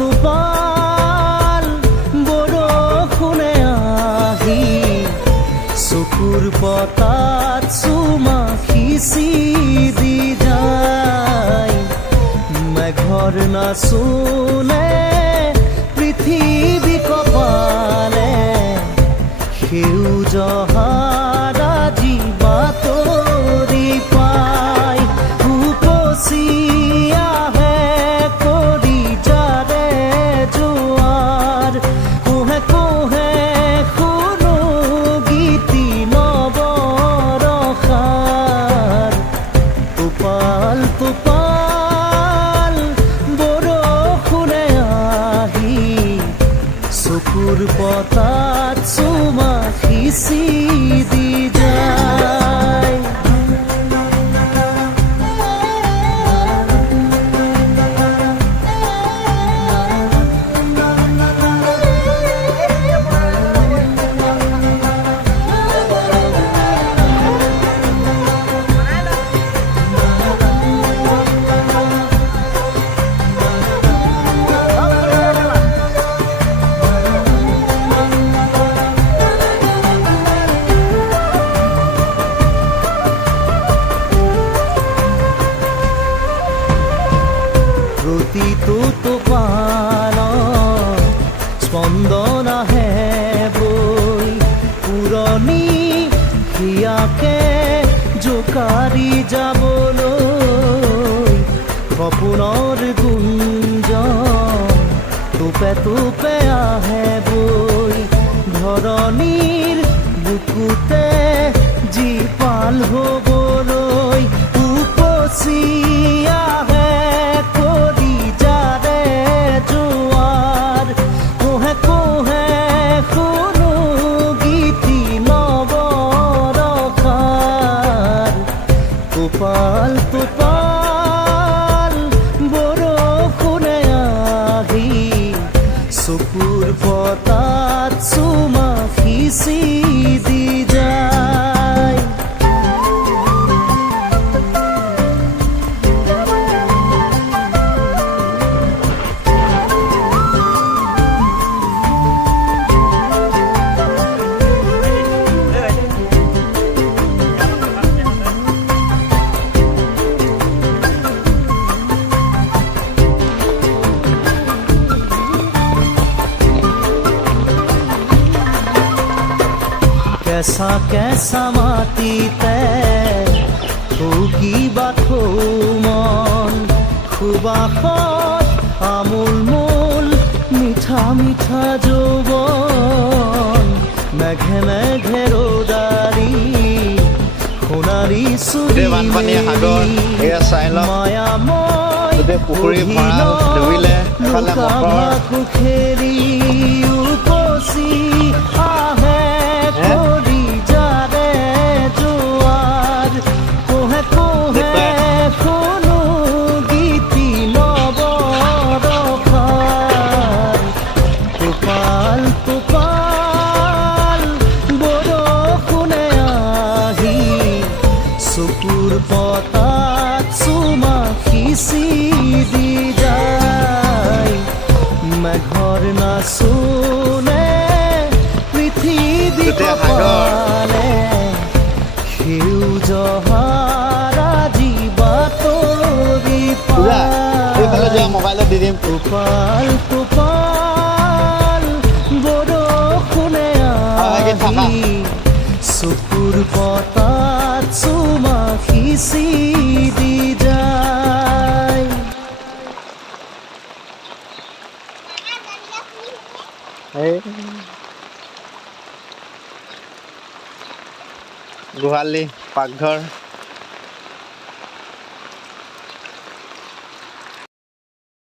টোপাল বৰষুণে আহি চকুৰ পতাত চুমা সিঁচি দি যায় মেঘৰ নাচোনে পৃথিৱী কপালে সেউজ হাৰাজি বাতৰি পায় উপচি আহে কৰি যাৰে জোৱাৰ কোহে কোহে শুনো গীতি নৱৰসাৰ টোপাল টোপাল বৰষুণে আহি চকুৰ পতাত চুমা সিঁচি দি যায় প্ৰতিটো টোপালত স্পন্দন আহে বৈ পুৰণি হিয়াকে জোকাৰি যাবলৈ সপোনৰ গুঞ্জন টোপে টোপে আহে বৈ ধৰণিৰ বুকুতে জীপাল হ'বলৈ উপচি আহে কৰি যাৰে জোৱাৰ কোহে কোহে শুনো গীতি নৱৰসাৰ টোপাল টোপাল বৰষুণে আহি চকুৰ পতাত চুমা সিঁচি দি যায় কেঁচা কেঁচা মাটিতে থুকিবা মন সুবাসত আমোল মোল মিঠা মিঠা যৌৱন মেঘে মেঘে ৰ'দাৰি সোণাৰী চুৰি মায়াময় কুখেৰি উপচি আহে কৰি যাৰে জোৱাৰ কোহে কোহে শুনো গীতি নৱৰসাৰ টোপাল টোপাল বৰষুণে আহি চকুৰ পতাত চুমা সিঁচি দি যায় মেঘৰ নাচোনে পৃথিৱী কপালে সেউজ হাৰাজি বাতৰি পায় টোপাল টোপাল বৰষুণে আহি চকুৰ পতাত চুমা সিঁচি দি যায় গোহালি পাকঘৰ